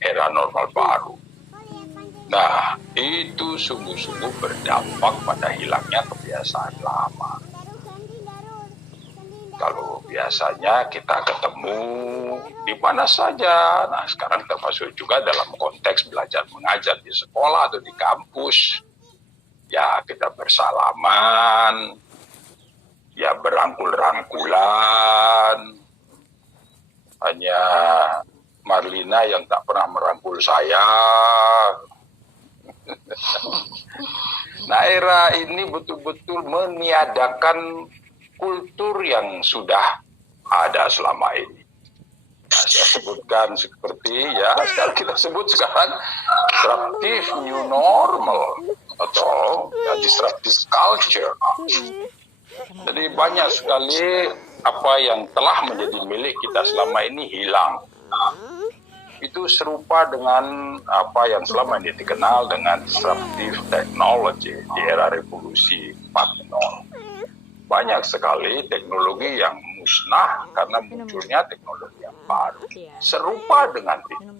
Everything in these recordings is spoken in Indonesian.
era normal baru. Nah, itu sungguh-sungguh berdampak pada hilangnya kebiasaan lama. Kalau biasanya kita ketemu di mana saja, nah sekarang termasuk juga dalam konteks belajar mengajar di sekolah atau di kampus, ya kita bersalaman, ya berangkul-rangkulan. Hanya Marlina yang tak pernah merangkul saya. Nah, era ini betul-betul meniadakan kultur yang sudah ada selama ini. Nah, saya sebutkan seperti sekarang kita sebut sekarang disruptive new normal atau disruptive culture. Jadi banyak sekali apa yang telah menjadi milik kita selama ini hilang. Itu serupa dengan apa yang selama ini dikenal dengan disruptive technology di era revolusi 4.0. Banyak sekali teknologi yang musnah karena munculnya teknologi yang baru. Serupa dengan itu.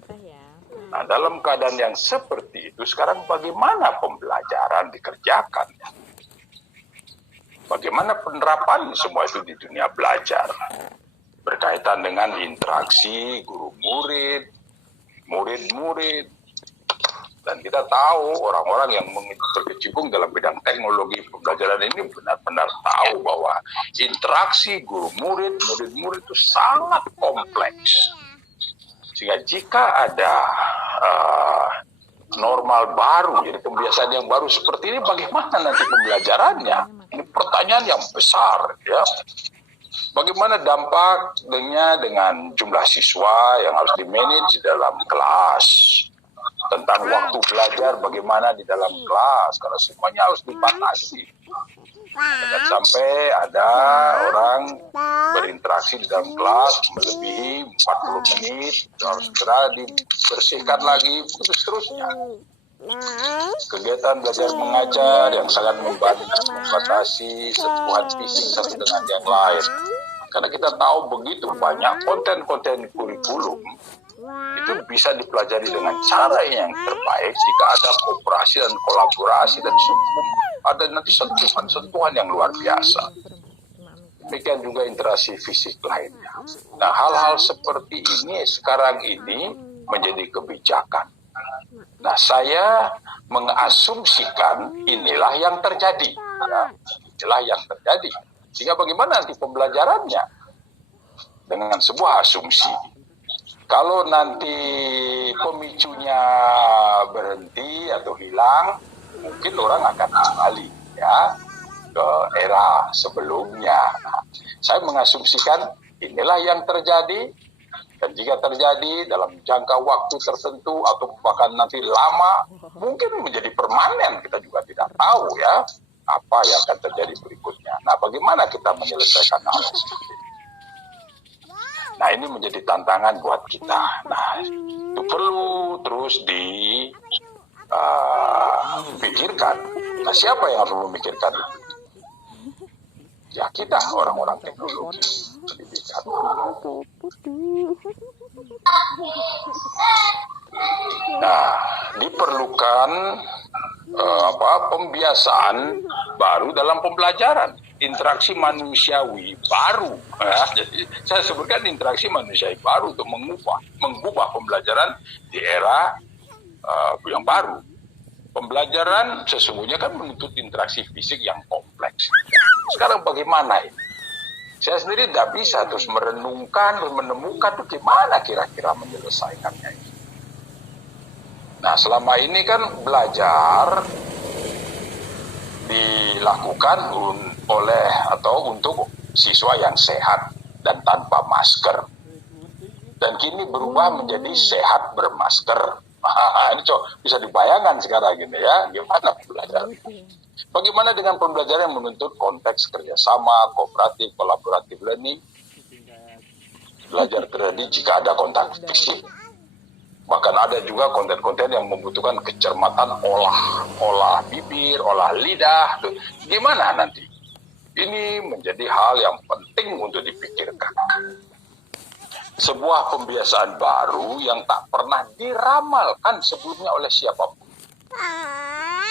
Nah, dalam keadaan yang seperti itu, sekarang bagaimana pembelajaran dikerjakan? Bagaimana penerapan semua itu di dunia belajar? Berkaitan dengan interaksi guru-murid, murid-murid. Dan kita tahu orang-orang yang berkecimpung dalam bidang teknologi pembelajaran ini benar-benar tahu bahwa interaksi guru murid, murid-murid itu sangat kompleks. Sehingga jika ada normal baru, jadi kebiasaan yang baru seperti ini, bagaimana nanti pembelajarannya? Ini pertanyaan yang besar, ya. Bagaimana dampaknya dengan jumlah siswa yang harus di-manage dalam kelas? Tentang waktu belajar bagaimana di dalam kelas, karena semuanya harus dibatasi. Jangan sampai ada orang berinteraksi di dalam kelas melebihi 40 menit, harus segera dibersihkan lagi, seterusnya. Kegiatan belajar mengajar yang sangat membatasi sentuhan fisik satu dengan yang lain. Karena kita tahu begitu banyak konten-konten kurikulum itu bisa dipelajari dengan cara yang terbaik jika ada kooperasi dan kolaborasi dan ada nanti sentuhan-sentuhan yang luar biasa. Demikian juga interaksi fisik lainnya. Nah, hal-hal seperti ini sekarang ini menjadi kebijakan. Nah, saya mengasumsikan inilah yang terjadi. Ya, inilah yang terjadi. Sehingga bagaimana nanti pembelajarannya? Dengan sebuah asumsi. Kalau nanti pemicunya berhenti atau hilang, mungkin orang akan kembali ke era sebelumnya. Nah, saya mengasumsikan inilah yang terjadi, dan jika terjadi dalam jangka waktu tertentu atau bahkan nanti lama, mungkin menjadi permanen, kita juga tidak tahu apa yang akan terjadi berikutnya. Nah, bagaimana kita menyelesaikan hal seperti ini? Nah, ini menjadi tantangan buat kita. Nah, itu perlu terus dipikirkan. Nah, siapa yang harus memikirkan itu? Ya, kita orang-orang teknologi pendidikan. Nah, diperlukan pembiasaan baru dalam pembelajaran. Interaksi manusiawi baru. Jadi saya sebutkan interaksi manusiawi baru untuk mengubah pembelajaran di era yang baru. Pembelajaran sesungguhnya kan menuntut interaksi fisik yang kompleks. Sekarang bagaimana ini? Saya sendiri tidak bisa terus merenungkan dan menemukan bagaimana kira-kira menyelesaikannya ini. Nah, selama ini kan belajar dilakukan oleh atau untuk siswa yang sehat dan tanpa masker. Dan kini berubah menjadi sehat bermasker. Ini bisa dibayangkan sekarang gini ya, gimana belajar? Bagaimana dengan pembelajaran yang menuntut konteks kerjasama, kooperatif, kolaboratif learning? Belajar terjadi jika ada kontak fisik. Bahkan ada juga konten-konten yang membutuhkan kecermatan olah bibir, olah lidah. Gimana nanti? Ini menjadi hal yang penting untuk dipikirkan. sebuah pembiasaan baru yang tak pernah diramalkan sebelumnya oleh siapapun.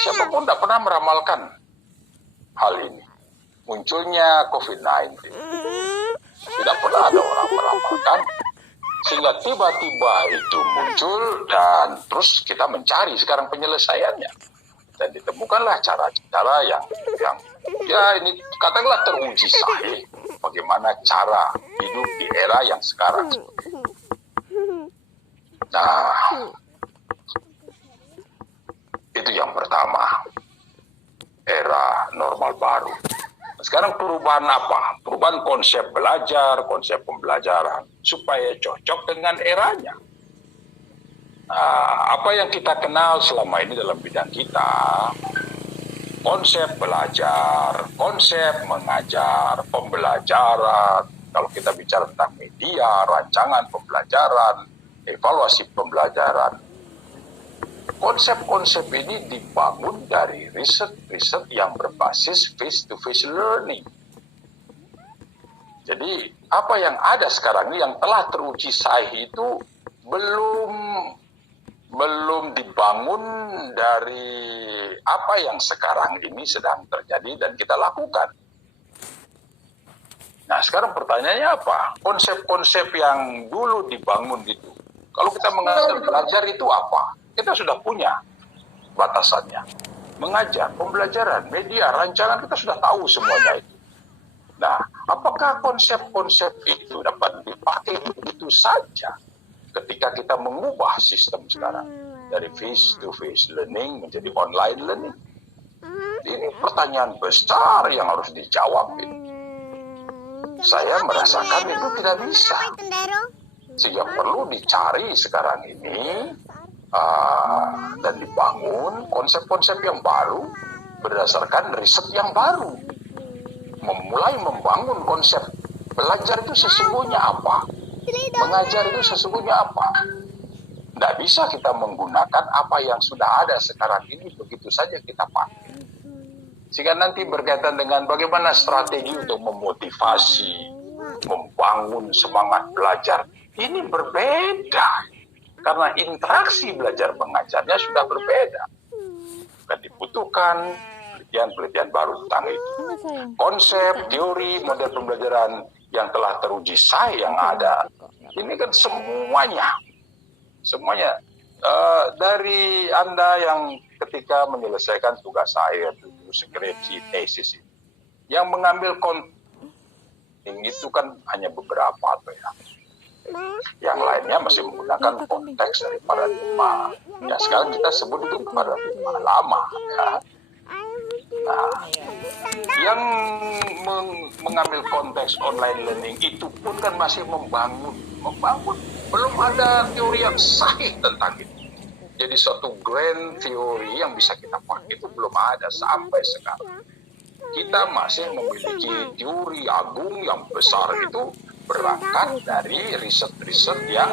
Siapapun tak pernah meramalkan hal ini. Munculnya COVID-19. Tidak pernah ada orang meramalkan. Sehingga tiba-tiba itu muncul dan terus kita mencari sekarang penyelesaiannya. Dan ditemukanlah cara-cara yang ya ini katakanlah teruji sahih. Bagaimana cara hidup di era yang sekarang. Nah, itu yang pertama. Era normal baru. Sekarang perubahan apa? Perubahan konsep belajar, konsep pembelajaran. Supaya cocok dengan eranya. Nah, apa yang kita kenal selama ini dalam bidang kita, konsep belajar, konsep mengajar, pembelajaran. Kalau kita bicara tentang media, rancangan pembelajaran, evaluasi pembelajaran. Konsep-konsep ini dibangun dari riset-riset yang berbasis face-to-face learning. Jadi, apa yang ada sekarang ini yang telah teruji sahih itu belum dibangun dari apa yang sekarang ini sedang terjadi dan kita lakukan. Nah, sekarang pertanyaannya apa? Konsep-konsep yang dulu dibangun itu. Kalau kita mengajar belajar itu apa? Kita sudah punya batasannya. Mengajar, pembelajaran, media, rancangan, kita sudah tahu semuanya itu. Nah, apakah konsep-konsep itu dapat dipakai begitu saja ketika kita mengubah sistem sekarang dari face-to-face learning menjadi online learning? Ini pertanyaan besar yang harus dijawab ini. Saya merasakan itu tidak bisa. Sehingga perlu dicari sekarang ini dan dibangun konsep-konsep yang baru berdasarkan riset yang baru. Memulai membangun konsep belajar itu sesungguhnya apa? Mengajar itu sesungguhnya apa? Tidak bisa kita menggunakan apa yang sudah ada sekarang ini begitu saja kita pakai. Sehingga nanti berkaitan dengan bagaimana strategi untuk memotivasi, membangun semangat belajar. Ini berbeda. Karena interaksi belajar mengajarnya sudah berbeda. Dan dibutuhkan penelitian-penelitian baru tentang itu. Konsep, teori, model pembelajaran yang telah teruji sahih yang ada. Ini kan semuanya. Dari Anda yang ketika menyelesaikan tugas akhir, skripsi, tesis ini, yang mengambil itu kan hanya beberapa atau ya. Yang lainnya masih menggunakan konteks dari paradigma. Ya, sekarang kita sebut itu paradigma lama. Ya. Nah, yang mengambil konteks online learning itu pun kan masih membangun. Belum ada teori yang sahih tentang itu. Jadi suatu grand teori yang bisa kita pakai itu belum ada sampai sekarang. Kita masih memiliki teori agung yang besar itu berangkat dari riset-riset yang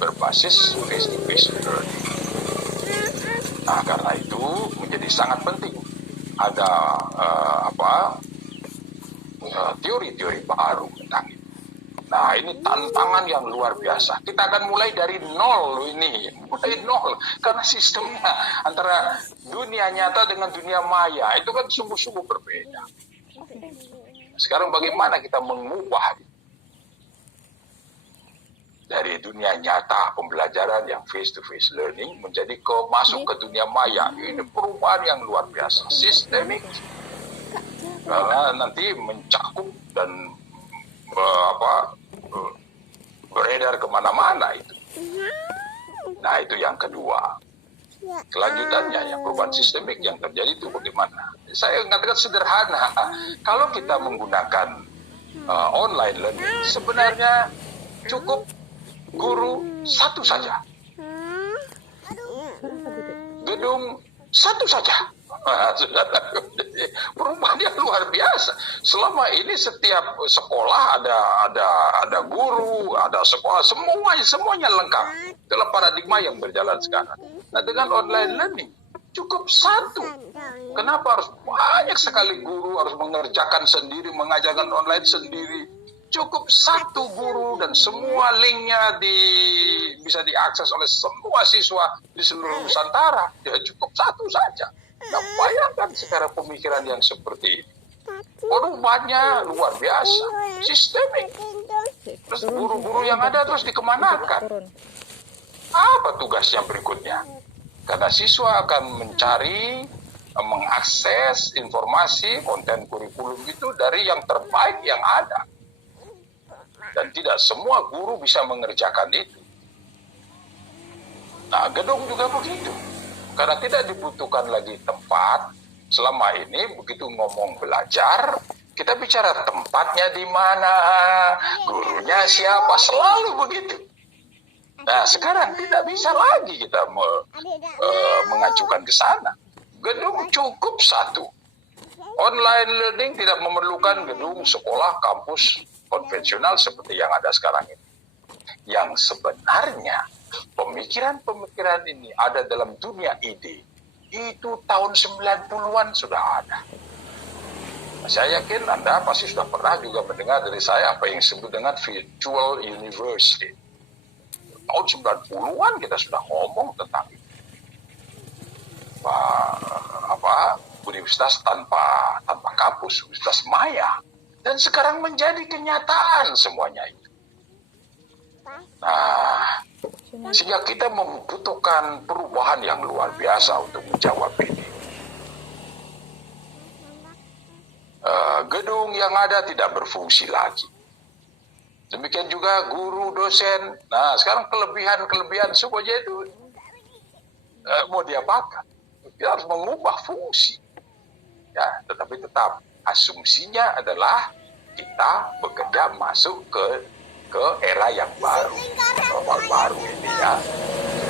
berbasis face-to-face learning. Nah, karena itu menjadi sangat penting ada teori-teori baru tentang itu. Nah, ini tantangan yang luar biasa. Kita akan mulai dari nol ini. Mulai nol. Karena sistemnya antara dunia nyata dengan dunia maya itu kan sungguh-sungguh berbeda. Sekarang bagaimana kita mengubah dari dunia nyata pembelajaran yang face-to-face learning menjadi masuk ke dunia maya. Ini perubahan yang luar biasa. Sistemik. Karena nanti mencakup dan beredar kemana-mana itu. Nah, itu yang kedua. Kelanjutannya, yang perubahan sistemik yang terjadi itu bagaimana? Saya mengatakan sederhana. Kalau kita menggunakan online learning, sebenarnya cukup guru satu saja. Gedung satu saja. Perubahan yang luar biasa. Selama ini setiap sekolah ada guru, ada sekolah, semuanya lengkap. Itulah paradigma yang berjalan sekarang. Nah, dengan online learning cukup satu. Kenapa harus banyak sekali guru harus mengerjakan sendiri, mengajarkan online sendiri? Cukup satu guru dan semua linknya bisa diakses oleh semua siswa di seluruh Nusantara. Ya cukup satu saja. Nah, bayangkan secara pemikiran yang seperti ini. Perubahannya luar biasa, sistemik. Terus guru-guru yang ada terus dikemanakan. Apa tugasnya berikutnya? Karena siswa akan mencari, mengakses informasi, konten kurikulum itu dari yang terbaik yang ada. Dan tidak semua guru bisa mengerjakan itu. Nah, gedung juga begitu. Karena tidak dibutuhkan lagi tempat. Selama ini begitu ngomong belajar, kita bicara tempatnya di mana, gurunya siapa, selalu begitu. Nah, sekarang tidak bisa lagi kita mengajukan ke sana. Gedung cukup satu. Online learning tidak memerlukan gedung sekolah, kampus konvensional seperti yang ada sekarang ini. Yang sebenarnya pemikiran-pemikiran ini ada dalam dunia ide. Itu tahun 90-an sudah ada. Saya yakin Anda pasti sudah pernah juga mendengar dari saya apa yang disebut dengan virtual university. Tahun 90-an kita sudah ngomong tentang itu. Universitas tanpa kampus, universitas maya. Dan sekarang menjadi kenyataan semuanya itu. Nah, sehingga kita membutuhkan perubahan yang luar biasa untuk menjawab ini. Gedung yang ada tidak berfungsi lagi. Demikian juga guru, dosen. Nah, sekarang kelebihan semuanya itu mau diapakan? Kita harus mengubah fungsi. Ya, tetapi tetap asumsinya adalah kita bekerja masuk ke era yang baru, normal baru ini ya.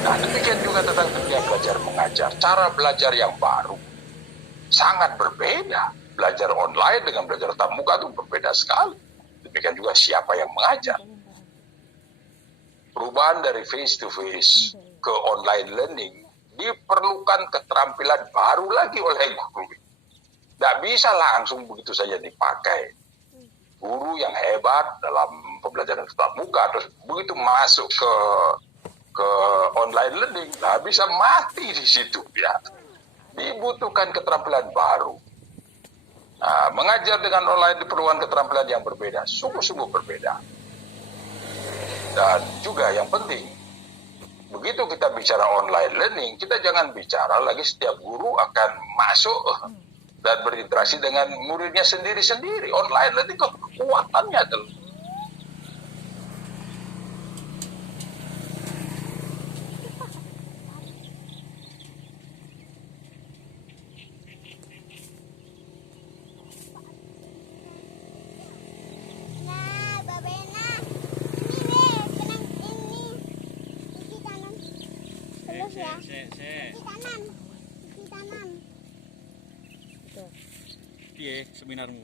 Nah, demikian juga tentang dunia belajar mengajar. Cara belajar yang baru sangat berbeda. Belajar online dengan belajar tatap muka itu berbeda sekali. Demikian juga siapa yang mengajar. Perubahan dari face to face ke online learning diperlukan keterampilan baru lagi oleh guru. Tidak bisa langsung begitu saja dipakai. Guru yang hebat dalam pembelajaran tatap muka terus begitu masuk ke online learning, nah bisa mati di situ ya. Dibutuhkan keterampilan baru. Nah, mengajar dengan online diperlukan keterampilan yang berbeda, sungguh-sungguh berbeda. Dan juga yang penting, begitu kita bicara online learning, kita jangan bicara lagi setiap guru akan masuk dan berinteraksi dengan muridnya sendiri-sendiri. Online learning kekuatannya adalah Piye seminarmu?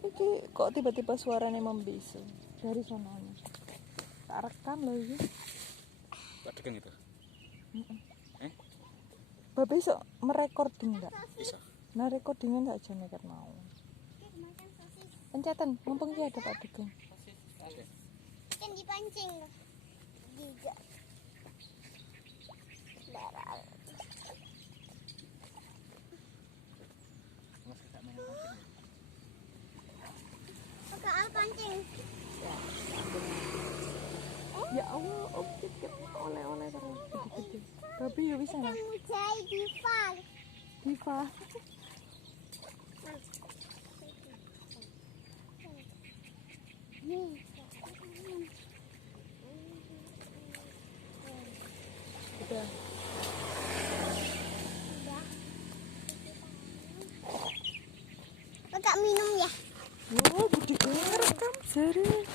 Iki kok tiba-tiba suaranya membisu dari sononya. Tak rekam loh ini. Tak degang itu? Bapak bisa merecording enggak? Bisa. Nah recordingnya enggak aja nekat mau. Pencatan, mumpung dia ada Pak Dugeng. Kan dipancing juga. Darah. Kakak pancing. Ya Allah, objek oleh-oleh terus gede-gede. Tapi ya bisa lah. Mujai diva. Diva. Udah. Kakak minum ya. Yo, gede banget rekam serius.